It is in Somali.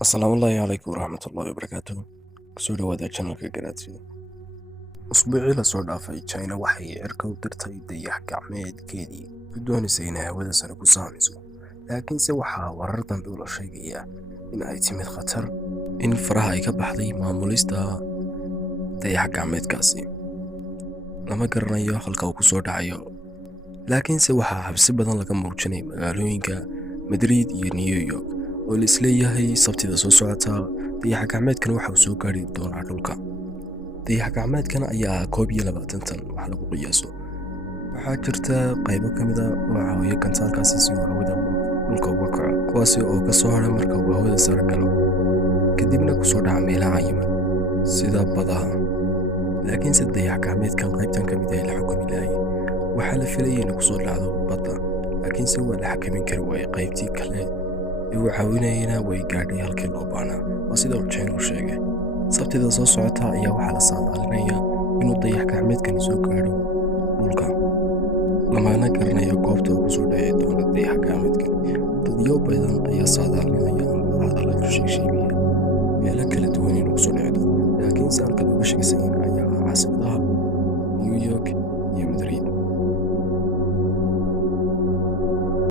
Asalaamu calaykum waraxmatullaahi wabarakaatuh. Kusoo dhawaada channelka Garaadsi. Usbuucii la soo dhaafay, China waxay cirka u dirtay dayax-gacmeedkeedii ku doonaysay inay hawada sare ku saamiso. Laakiinse waxaa warar dambe la sheegayaa in ay timid khatar in faraha ay ka baxday maamulista dayax-gacmeedkaasi. Lama garanayo halka uu ku soo dhacayo, laakiinse waxaa xabsi badan laga muujinay magaalooyinka Madrid iyo New York oo la isleeyahay sabtida soo socota dayax-gacmeedkan waxa uu soo gaari doonaa dhulka. Dayax-gacmeedkan ayaa 21 tan wax lagu qiyaaso. Waxaa jirta qaybo ka mid ah oo caawiya gantaalkaasi si uu hawada dhulka uga kaco, kuwaasi oo ka soo hara marka uu hawada sare galo, kadibna ku soo dhaca meelaha cayiman sida badaha. Laakiinse dayax-gacmeedkan qaybtan ka mid ah la xukumi lahayn waxaa la filayay inuu ku soo dhacdo badda, laakiinse waa la xakamin kari waayay. qaybtii kale ee uu caawinayana way gaadhay halkii loo baahnaa. Waa sida uu China u sheegay. Sabtida soo socota ayaa waxaa la saadaalinayaa inuu dayax-gacmeedkani soo gaadho dhulka, lamana garanayo goobta uu ku soo dhici doono dayax-gacmeedkan. Dadyo badan ayaa saadaalinaya ama hadalla ka sheegaya meelo kala duwan inuu ku soo dhici doono, laakiinse halka looga shakisan yahay